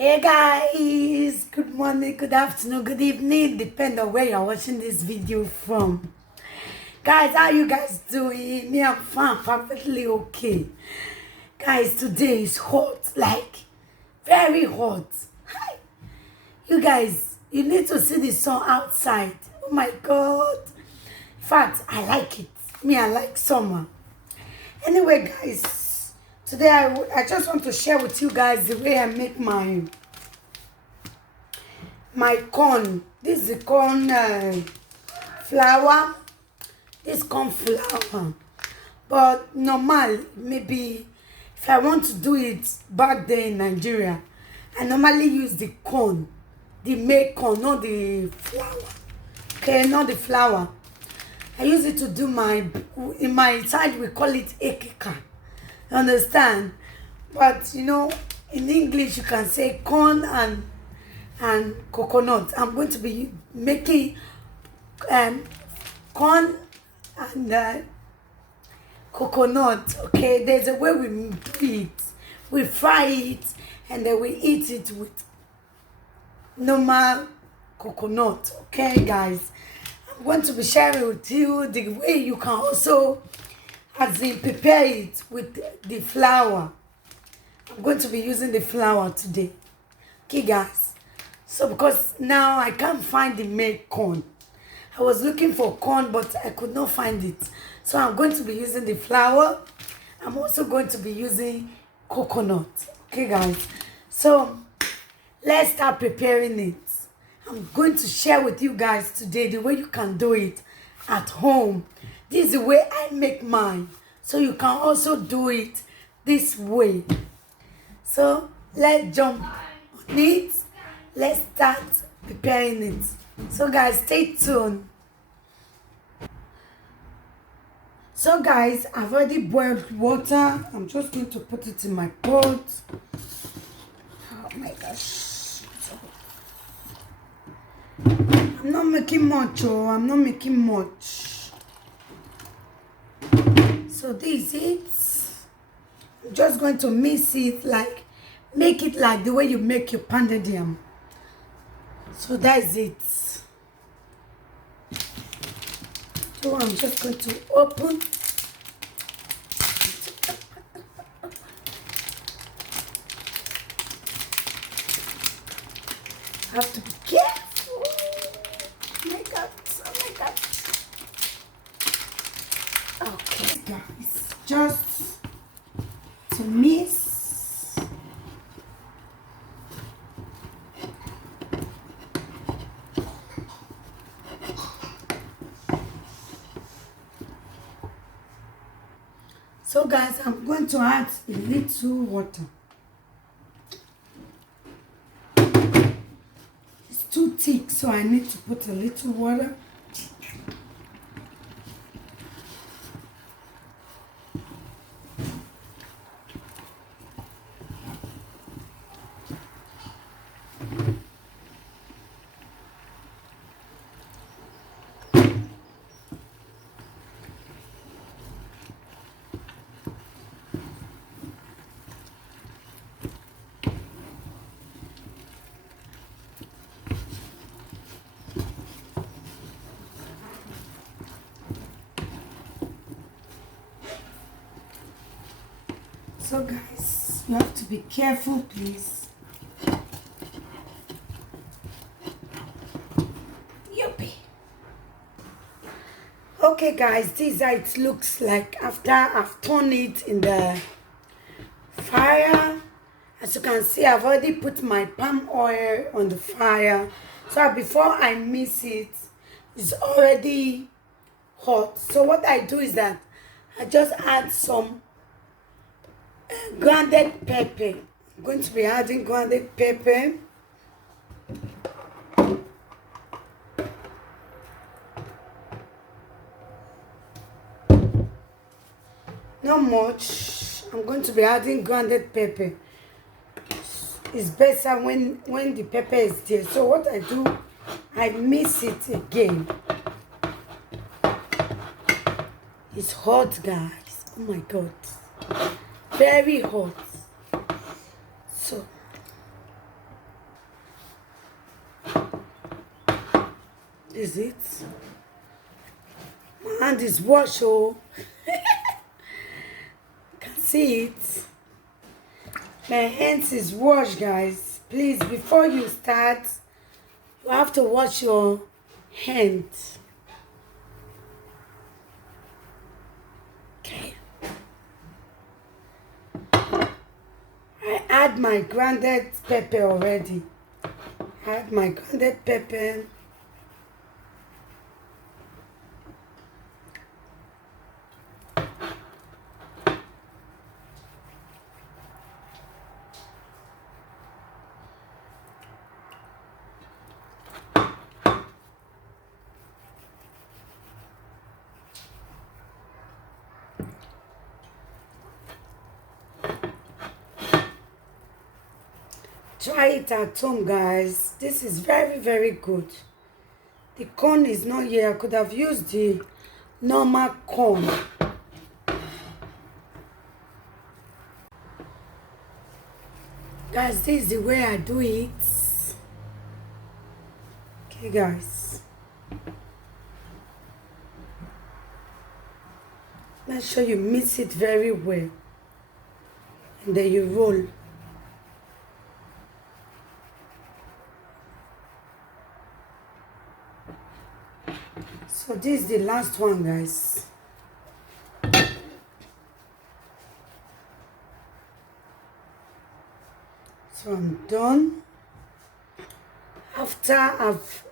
Hey guys, good morning, good afternoon, good evening, depending on where you're watching this video from. Guys, how you guys doing? Me, I'm fine, perfectly okay. Guys, today is hot, like very hot. Hi. You guys, you need to see the sun outside. Oh my god. In fact, I like it. Me, I like summer. Anyway, guys, today I just want to share with you guys the way I make my corn. This is the corn flour. This corn flour. But normal, maybe if I want to do it back there in Nigeria, I normally use the corn, the made corn, not the flour. Okay, not the flour. I use it to do in my side we call it ekika. You understand? But you know, in English you can say corn and coconut. I'm going to be making corn and coconut. Okay, there's a way we do it. We fry it and then we eat it with normal coconut. Okay, guys, I'm going to be sharing with you the way you can also prepare it with the flour. I'm going to be using the flour today. Okay, guys. So because now I can't find the made corn. I was looking for corn, but I could not find it. So I'm going to be using the flour. I'm also going to be using coconut. Okay, guys. So let's start preparing it. I'm going to share with you guys today the way you can do it at home. This is the way I make mine. So you can also do it this way. So let's jump on it. Let's start preparing it. So guys, stay tuned. So guys, I've already boiled water. I'm just going to put it in my pot. Oh my gosh. I'm not making much, I'm not making much. So this is it. I'm just going to mix it make it like the way you make your pounded yam. So that's it. So I'm just going to open. I have to be careful. Oh my god, oh my god. Okay, guys, just to mix. So guys, I'm going to add a little water. It's too thick, so I need to put a little water. So guys, you have to be careful, please. Yuppie. Okay guys, this is how it looks like after I've turned it in the fire. As you can see, I've already put my palm oil on the fire. So before I mix it, it's already hot. So what I do is that I just add some grounded pepper. I'm going to be adding grounded pepper. Not much. I'm going to be adding grounded pepper. It's better when the pepper is there. So what I do, I mix it again. It's hot, guys. Oh my god. Very hot. So is it? My hand is washed, oh. Can see it. My hands is washed, guys. Please, before you start, you have to wash your hands. Okay. I add my grounded pepper already. Add my grounded pepper. Try it at home, guys. This is very, very good. The corn is not here. I could have used the normal corn. Guys, this is the way I do it. Okay, guys. Make sure you mix it very well. And then you roll. So this is the last one, guys. So I'm done. After I've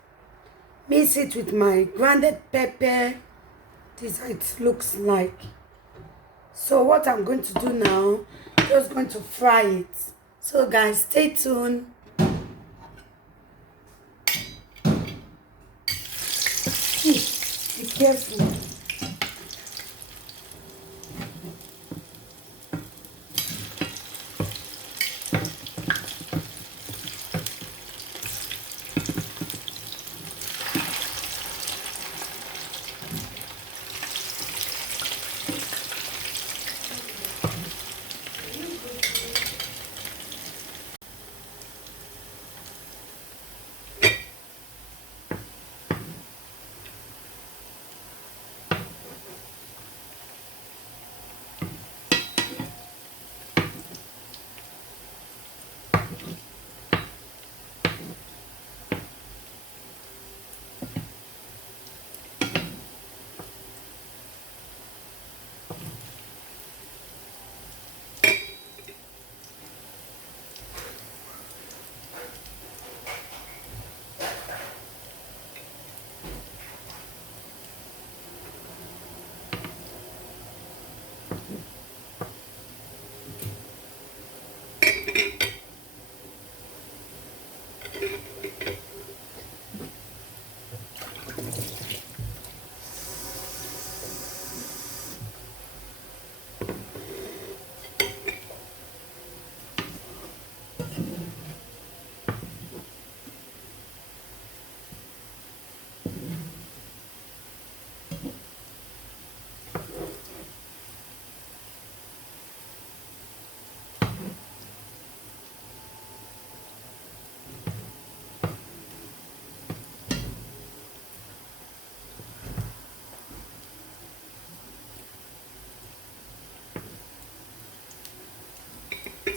mixed it with my grounded pepper, this is how it looks like. So what I'm going to do now, just going to fry it. So guys, stay tuned. Be careful.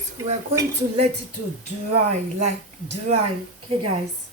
So we're going to let it to dry, like dry. Okay, guys.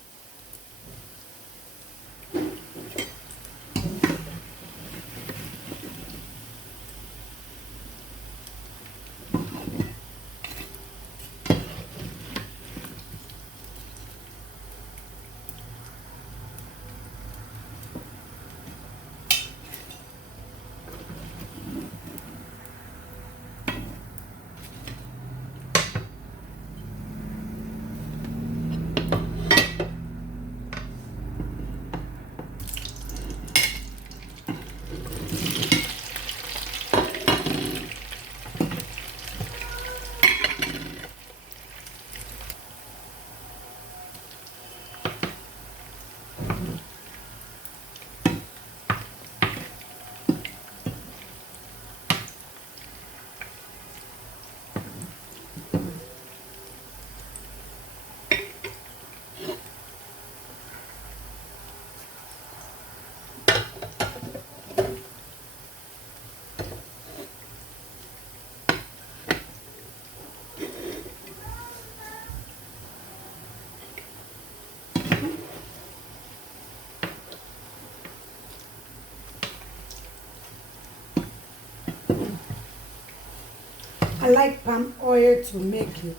I like palm oil to make it.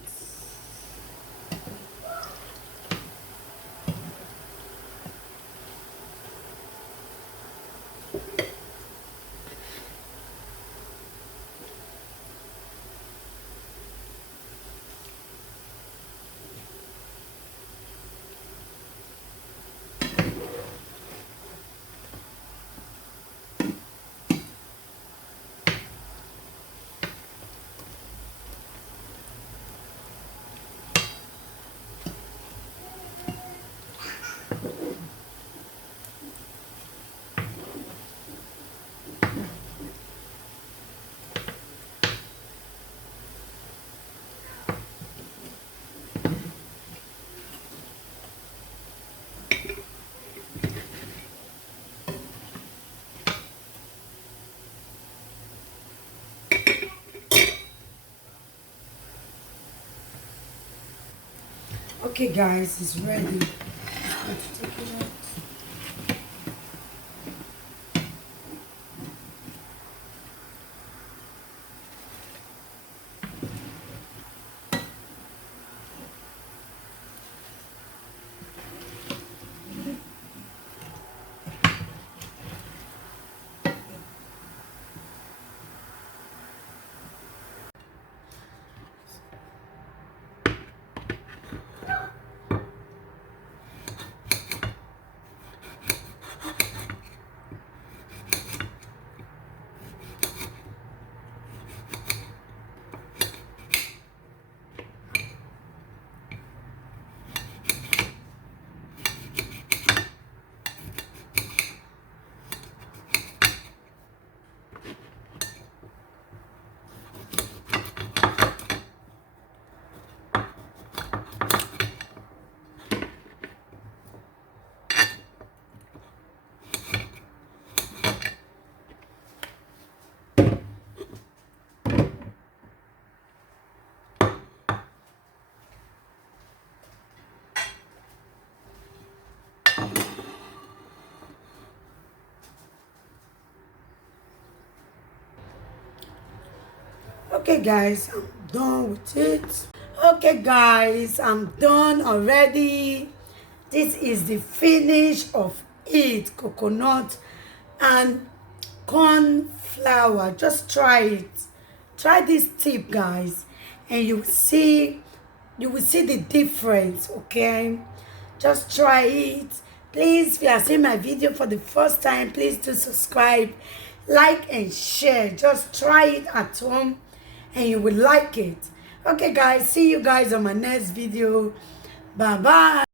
Okay guys, it's ready. I'm going to take it out. Okay guys, I'm done with it. Okay guys, I'm done already. This is the finish of it. Coconut and corn flour. Just try it. Try this tip guys, and you will see the difference. Okay, just try it. Please, if you are seeing my video for the first time, please do subscribe, like and share. Just try it at home and you will like it. Okay guys, see you guys on my next video. Bye bye.